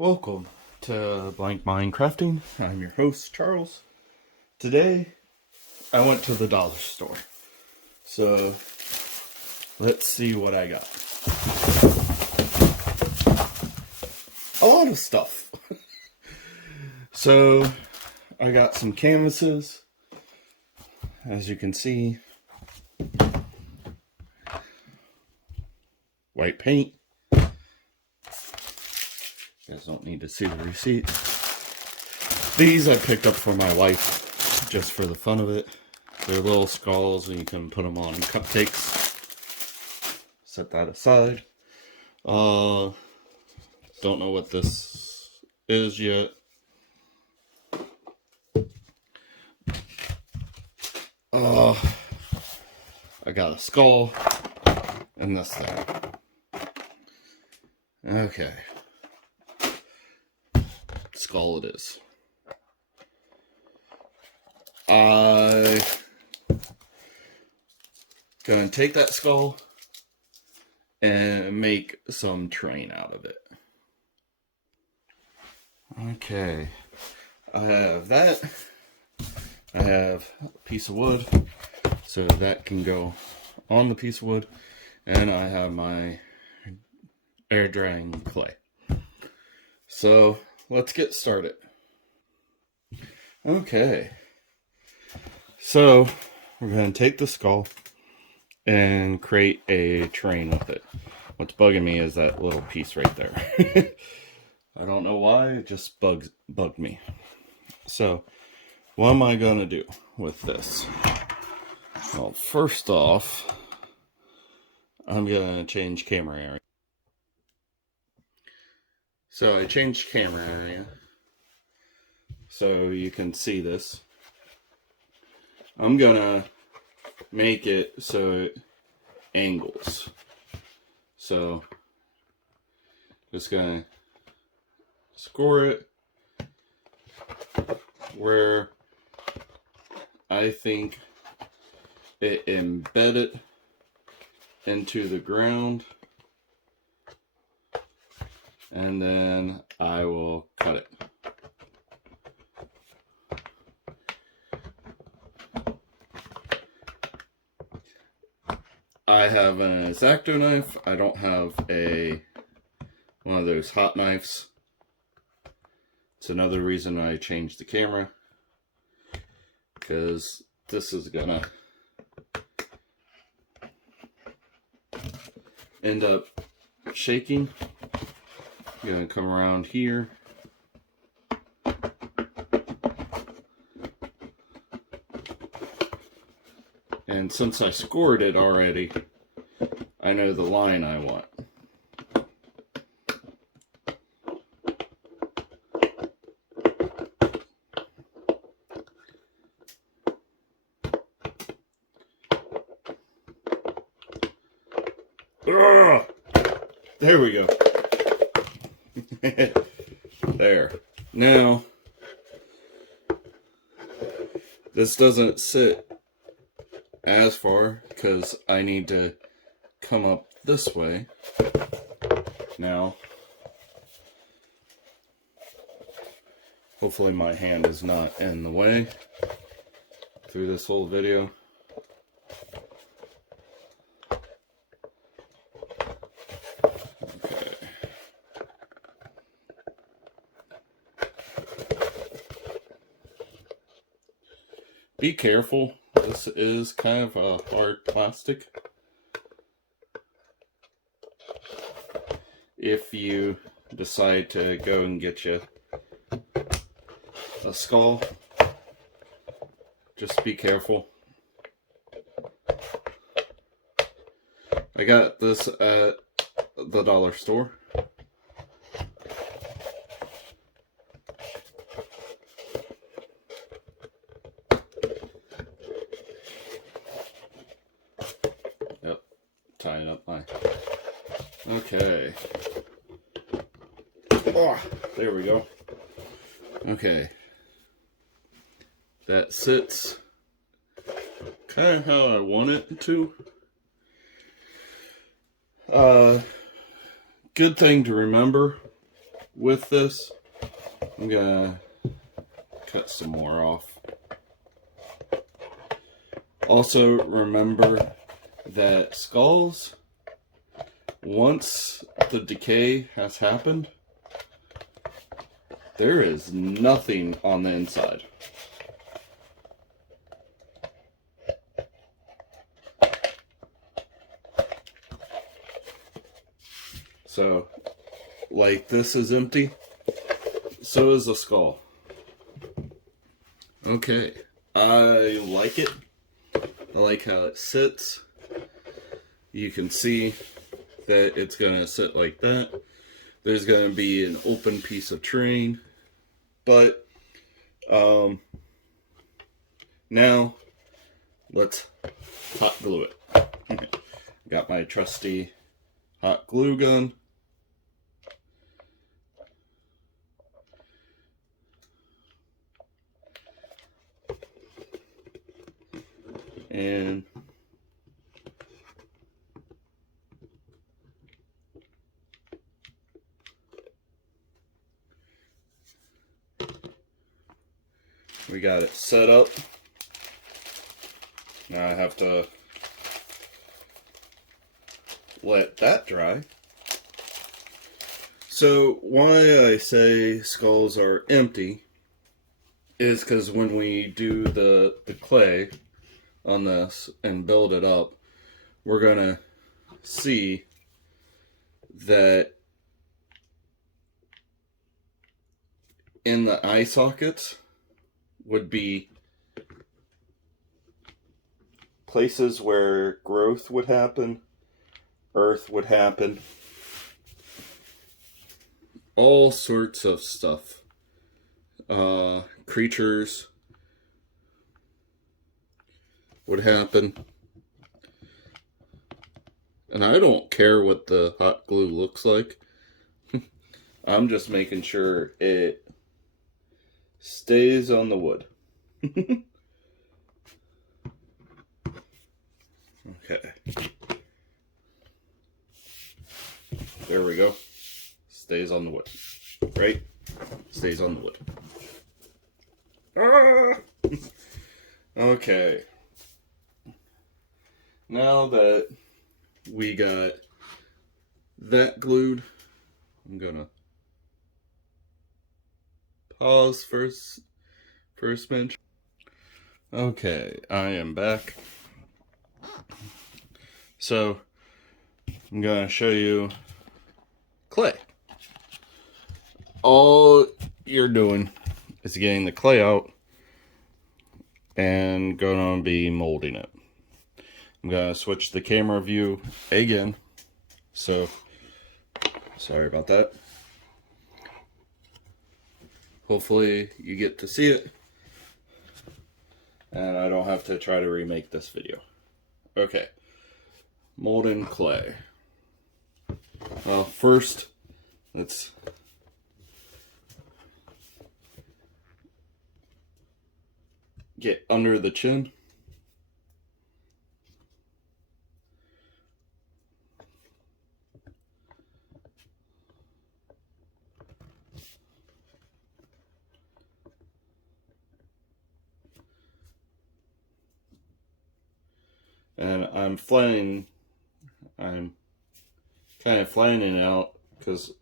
Welcome to Blank Mind Crafting. I'm your host, Charles. Today, I went to the dollar store. So, let's see what I got. A lot of stuff. So, I got some canvases. As you can see, white paint. You guys don't need to see the receipt. These I picked up for my wife, just for the fun of it. They're little skulls and you can put them on cupcakes. Set that aside. Don't know what this is yet. I got a skull and this thing. Okay. Skull it is. I'm gonna take that skull and make some terrain out of it. Okay. I have that. I have a piece of wood, so that can go on the piece of wood, and I have my air drying clay. So let's get started. Okay, so we're going to take the skull and create a terrain with it. What's bugging me is that little piece right there. I don't know why, it just bugged me. So what am I going to do with this? Well, first off, I'm going to change camera area. So I changed camera area so you can see this. I'm going to make it so it angles. So just going to score it where I think it embedded into the ground, and then I will cut it. I have an X-Acto knife. I don't have one of those hot knives. It's another reason I changed the camera, because this is gonna end up shaking. I'm gonna come around here. And since I scored it already, I know the line I want. Ugh! There we go. There. Now, this doesn't sit as far because I need to come up this way. Now, hopefully my hand is not in the way through this whole video. Be careful, this is kind of a hard plastic. If you decide to go and get you a skull, just be careful. I got this at the dollar store. Tying up my... Okay. Oh, there we go. Okay. That sits kind of how I want it to. Good thing to remember with this, I'm gonna cut some more off. Also, remember that skulls, once the decay has happened, there is nothing on the inside. So, like this is empty, so is the skull. Okay, I like it. I like how it sits. You can see that it's gonna sit like that. There's gonna be an open piece of terrain, but now let's hot glue it. Got my trusty hot glue gun. And we got it set up. Now I have to let that dry. So why I say skulls are empty is because when we do the clay on this and build it up, we're gonna see that in the eye sockets would be places where growth would happen, earth would happen, all sorts of stuff. Creatures would happen. And I don't care what the hot glue looks like. I'm just making sure it stays on the wood. Okay. There we go. Stays on the wood. Right? Stays on the wood. Ah! Okay. Now that we got that glued, I'm gonna pause first minute. Okay, I am back. So I'm gonna show you clay. All you're doing is getting the clay out and gonna be molding it. I'm gonna switch the camera view again, so sorry about that. Hopefully you get to see it and I don't have to try to remake this video. Okay, molding clay. Well, first let's get under the chin. And I'm kind of flattening it out because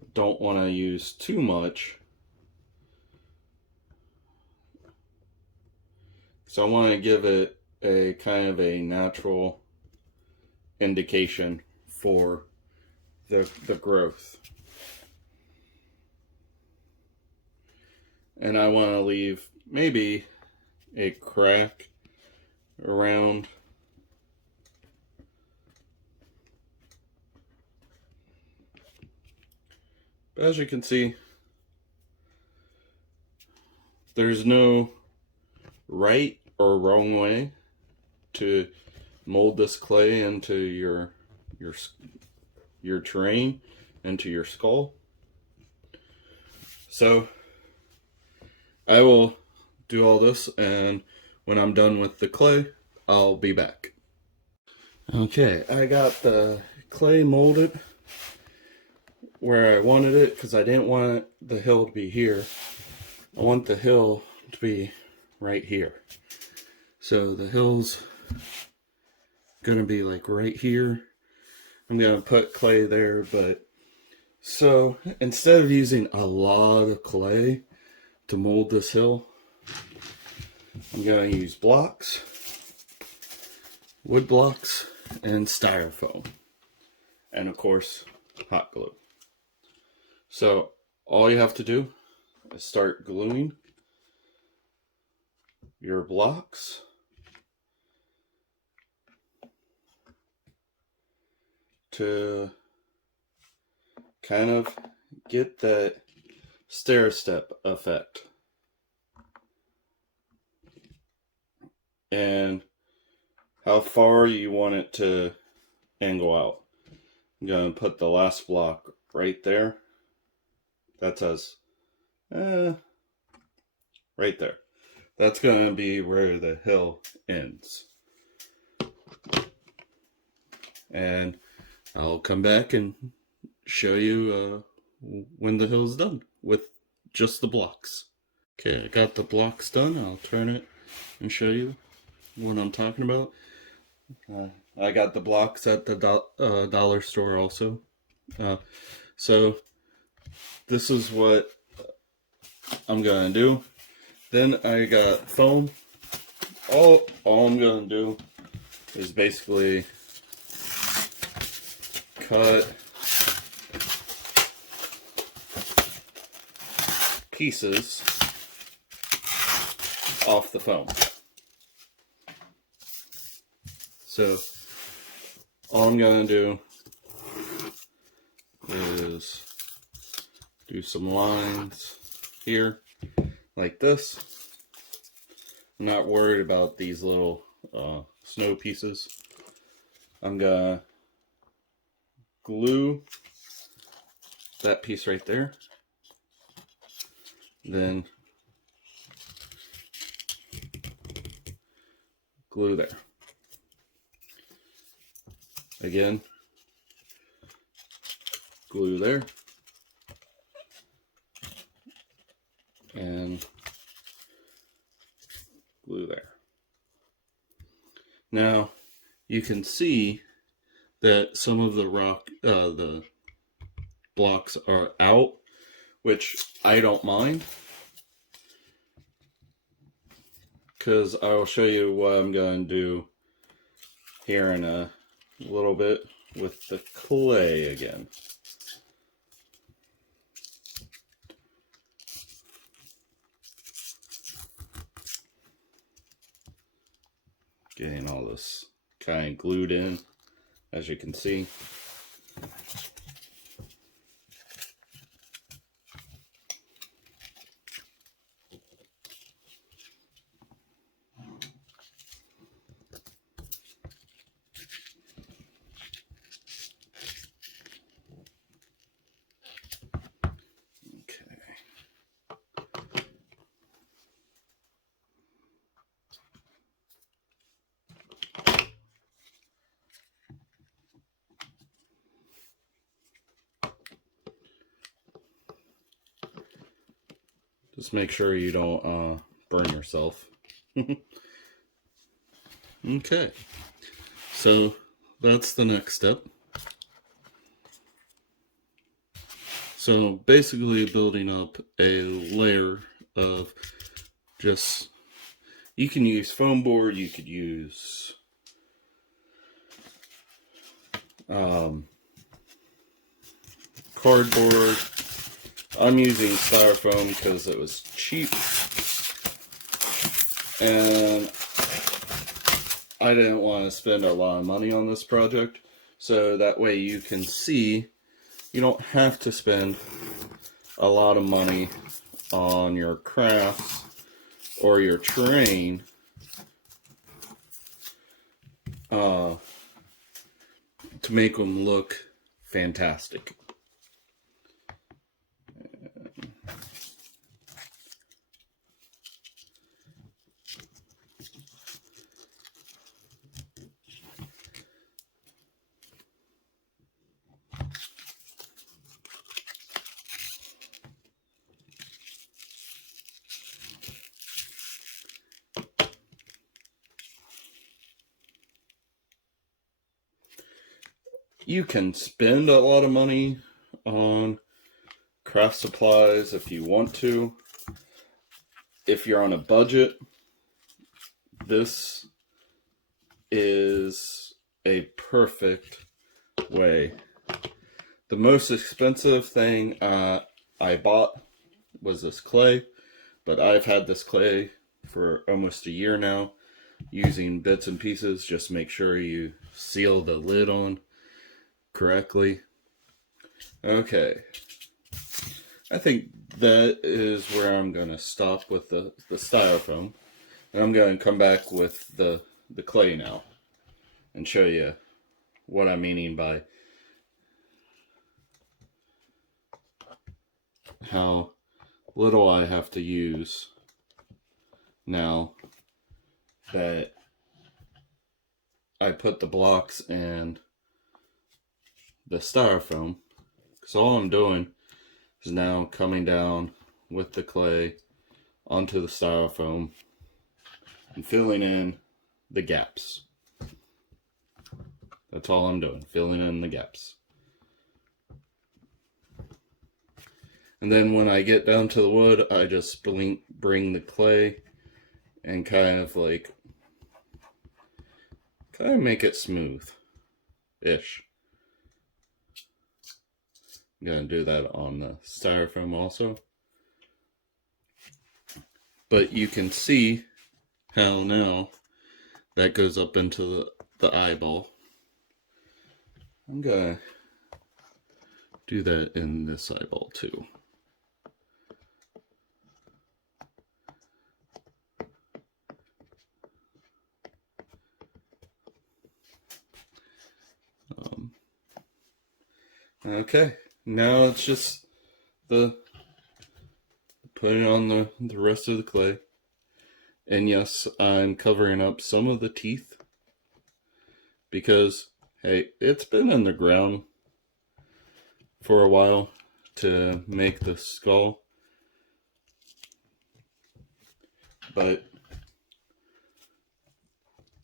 I don't want to use too much. So I want to give it a kind of a natural indication for the growth. And I want to leave maybe a crack around but as you can see, there's no right or wrong way to mold this clay into your terrain, into your skull. So I will do all this, and when I'm done with the clay, I'll be back. Okay, I got the clay molded. where I wanted it because I didn't want the hill to be here. I want the hill to be right here. So the hill's gonna be like right here. I'm gonna put clay there, but so instead of using a lot of clay to mold this hill, I'm gonna use blocks, wood blocks, and styrofoam, and of course hot glue. So all you have to do is start gluing your blocks to kind of get that stair step effect. And how far you want it to angle out. I'm going to put the last block right there. That says, right there. That's going to be where the hill ends. And I'll come back and show you when the hill's done with just the blocks. Okay, I got the blocks done. I'll turn it and show you what I'm talking about. I got the blocks at the dollar store also. So this is what I'm gonna do. Then I got foam. All I'm gonna do is basically cut pieces off the foam. So all I'm gonna do is do some lines here like this. I'm not worried about these little snow pieces. I'm gonna glue that piece right there, then glue there. Again, glue there, and glue there. Now you can see that some of the blocks are out, which I don't mind, because I will show you what I'm going to do here in a little bit with the clay again. Getting all this kind of glued in, as you can see. Just make sure you don't burn yourself. Okay, so that's the next step. So basically building up a layer of just, you can use foam board, you could use cardboard. I'm using styrofoam because it was cheap, and I didn't want to spend a lot of money on this project, so that way you can see you don't have to spend a lot of money on your crafts or your terrain to make them look fantastic. You can spend a lot of money on craft supplies if you want to. If you're on a budget, this is a perfect way. The most expensive thing I bought was this clay, but I've had this clay for almost a year now, using bits and pieces. Just make sure you seal the lid on correctly. Okay, I think that is where I'm going to stop with the styrofoam. And I'm going to come back with the clay now and show you what I'm meaning by how little I have to use now that I put the blocks and the styrofoam. Because all I'm doing is now coming down with the clay onto the styrofoam and filling in the gaps. That's all I'm doing, filling in the gaps. And then when I get down to the wood, I just bring the clay and kind of make it smooth-ish. I'm going to do that on the styrofoam also. But you can see how now that goes up into the eyeball. I'm going to do that in this eyeball too. Okay, now it's just putting on the rest of the clay. And yes, I'm covering up some of the teeth because, hey, it's been in the ground for a while to make the skull. But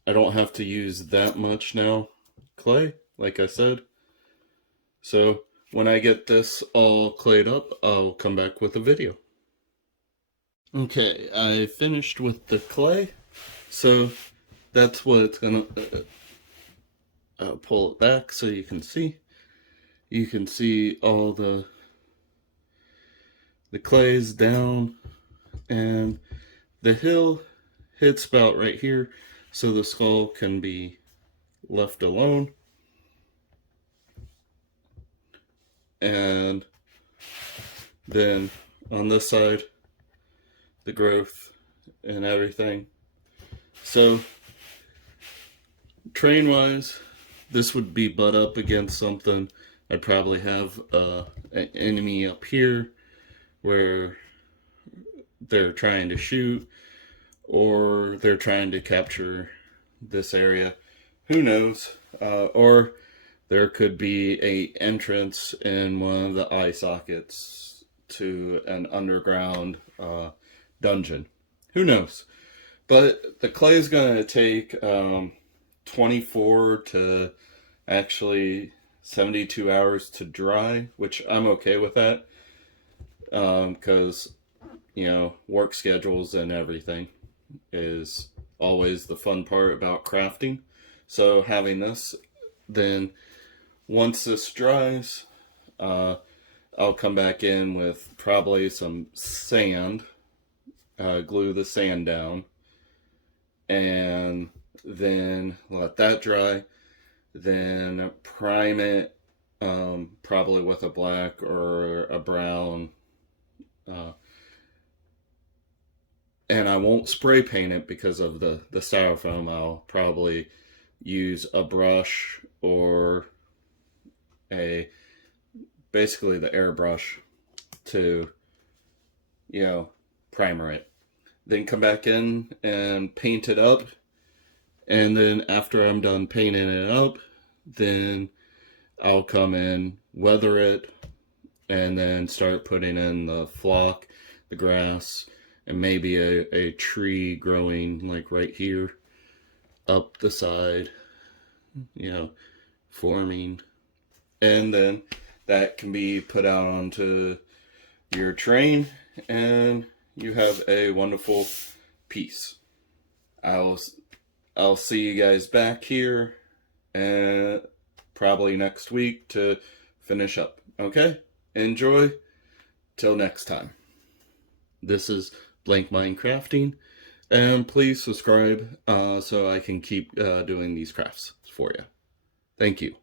I don't have to use that much now clay, like I said. So when I get this all clayed up, I'll come back with a video. Okay, I finished with the clay, so that's what it's gonna pull it back so you can see. You can see all the clays down, and the hill hits about right here, so the skull can be left alone. And then on this side, the growth and everything. So train wise, this would be butt up against something. I'd probably have an enemy up here where they're trying to shoot, or they're trying to capture this area. Who knows? Or there could be a entrance in one of the eye sockets to an underground dungeon. Who knows? But the clay is going to take 24 to actually 72 hours to dry, which I'm okay with that, because, you know, work schedules and everything is always the fun part about crafting. So having this, then once this dries, I'll come back in with probably some sand, glue the sand down, and then let that dry, then prime it, probably with a black or a brown, and I won't spray paint it because of the styrofoam. I'll probably use a brush or basically the airbrush to, you know, primer it. Then come back in and paint it up. And then after I'm done painting it up, then I'll come in, weather it, and then start putting in the flock, the grass, and maybe a tree growing like right here up the side, you know, forming And then that can be put out onto your train, and you have a wonderful piece. I'll see you guys back here and probably next week to finish up. Okay? Enjoy. Till next time. This is Blank Mind Crafting, and please subscribe so I can keep doing these crafts for you. Thank you.